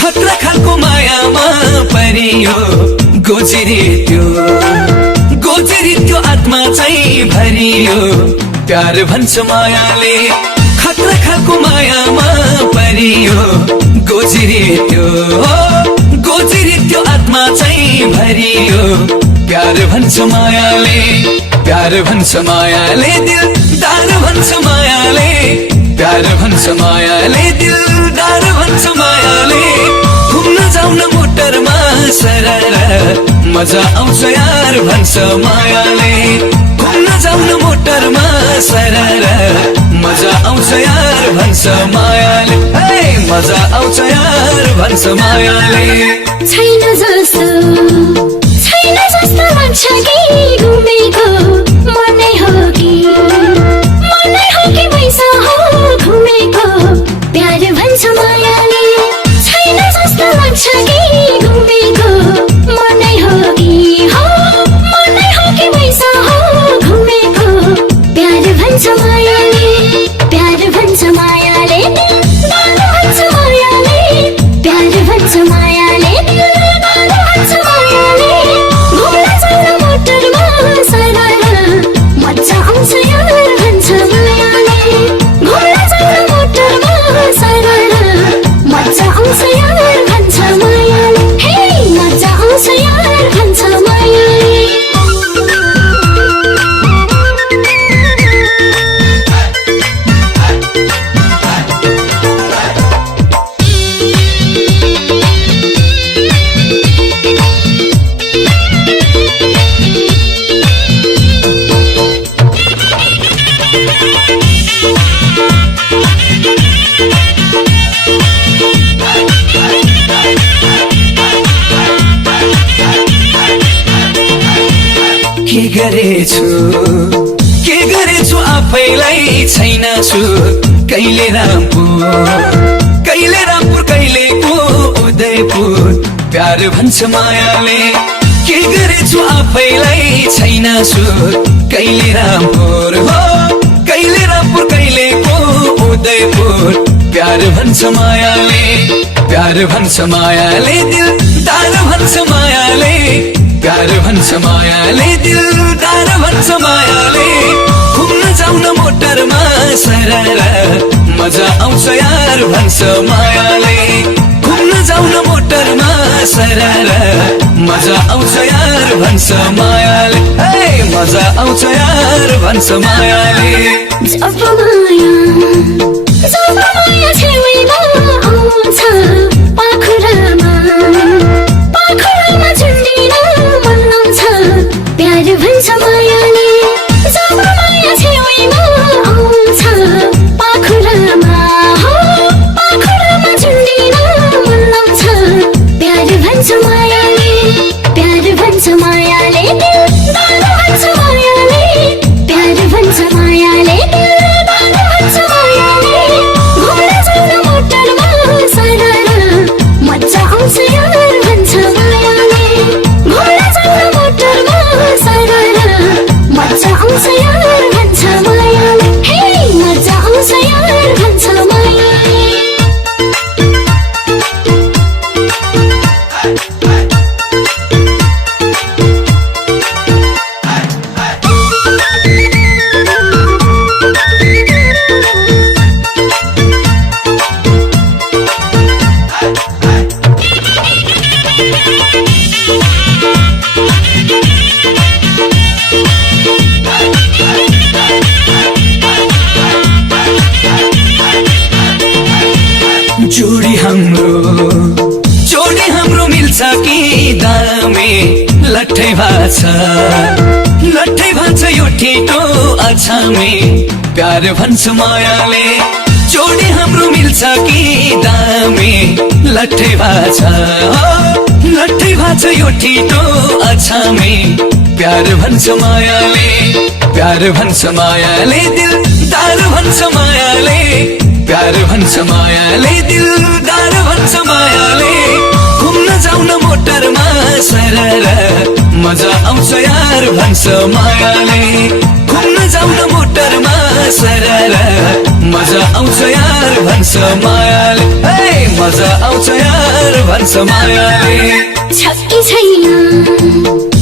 खतरा खालको मायामा परियो गोजिरी त्यो आत्मा चाहिँ भरियो प्यार भन्छ मायाले खतरा खालको मायामा परियो गोजिरी त्यो आत्मा चाहिँ भरियो प्यार भन्छ मायाले दिलदार भन्छ मायाले प्यार भन्छ मायाले दिलदार भन्छ मायाले घुम्न जाउन मोटरमा सरर मजा आउँछ यार भन्छ मायाले घुम्न जाउन मोटरमा सरर मजा आउँछ यार भन्छ मायाले मजा आउँछ यार भन्छ मायाले छैन जस्तो मान्छ कि घुमेको मनै हो कि पैसा हो घुमेको प्यार भन्छ मायाले छैन जस्तो लाग्छ कि घुमेको मनै हो कि पैसा हो घुमेको प्यार भन्छ मायाले दिलदार भन्छ मायाले प्यार भन्छ मायाले दिलदार भन्छ मायाले घुम्न जाउन मोटरमा सरर मजा आउँछ यार भन्छ मायाले घुम्न जाउन मोटरमा सरर मजा आउँछ यार भन्छ मायाले मजा आउँछ यार भन्छ मायाले के गरेछु आफैलाई छैन छु कहिले रामपुर कहिलेको उदयपुर प्यार भन्छ मायाले के गरेछु आफैलाई छैन छु कहिले रामपुर कहिलेको उदयपुर प्यार भन्छ मायाले दिलदार भन्छ मायाले प्यार भन्छ मायाले दिलदार भन्छ मायाले घुम्न जाउन मोटरमा सरर मजा आउँछ यार भन्छ मायाले घुम्न जाउन मोटरमा सरर मजा आउँछ यार भन्छ मायाले मजा आउँछ यार भन्छ मायाले जब माया छेउमा आउँछ पाखुरामा झुन्डिन मन लाउँछ प्यार भन्छ मायाले जब माया छेउमा आउँछ पाखुरामा झुन्डिन मन लाउँछ प्यार भन्छ मायाले दिलदार भन्छ मायाले प्यार भन्छ मायाले दिलदार भन्छ मायाले घुम्न जाउन मोटरमा सरर मजा आउँछ यार भन्छ मायाले घुम्न जाउन मोटरमा सरर मजा आउँछ यार भन्छ मायाले मजा आउँछ यार भन्छ मायाले जोडी हाम्रो मिल्छ कि दामे लट्ठै भाछ यो ठिटो अछामे प्यार भन्छ मायाले जोडी हाम्रो मिल्छ कि दामे लट्ठै भाछ यो ठिटो अछामे प्यार भन्छ मायाले दिलदार भन्छ मायाले प्यार भन्छ मायाले दिलदार भन्छ मायाले घुम्न जाउन मोटरमा सरर मजा आउँछ यार भन्छ मायाले घुम्न जाउन मोटरमा सरर मजा आउँछ यार भन्छ मायाले हे मजा आउँछ यार भन्छ मायाले छ कि छैन